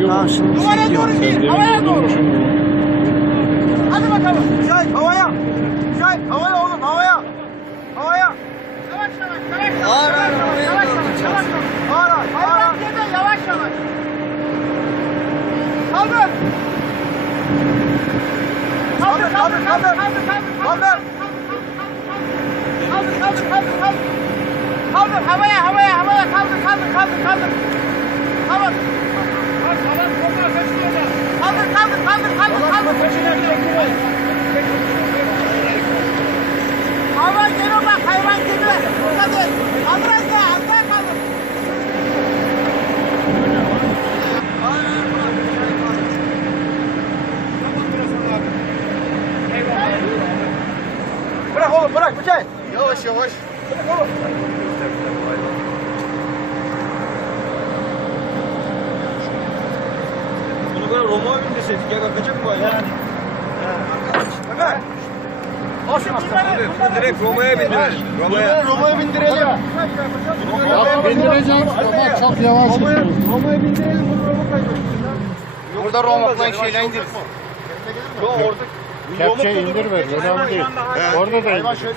Yavaş. Duvara doğru değil, havaya doğru. Hadi bakalım. Mücahit havaya. Mücahit havaya oğlum havaya. Havaya. Yavaş yavaş, yavaş yavaş. Ağır ağır havaya yavaş, yavaş, yavaş. Ağır ağır. Hayvan yavaş yavaş. Kaldır. Kaldır, kaldır, kaldır, kaldır, kaldır, kaldır. Kaldır, kaldır, kaldır, kaldır. Kaldır, havaya, havaya, havaya, kaldır, kaldır, kaldır. Kaldır. Kaldır, kaldır, kaldır, kaldır, kaldır. Hayvan geliyor bak, hayvan geliyor. Burada değil. Kaldır Azra, Azra kaldır. Bırak oğlum, bırak Mücahit. Yavaş yavaş. Bunu böyle Roma'ya ya kalkacak mı ya? Ömer. Şunu Abi bunu direkt Roma'ya bindirelim. Roma'ya. Roma'ya bindirelim. Ya bindireceğim ama çok yavaş gidiyor. Roma'ya bindirelim, bunu Roma kaybetsin lan. Burada Roma'dan şeyle indir. Yok orada. Kepçe indir ver. Önemli değil. Orada da indir.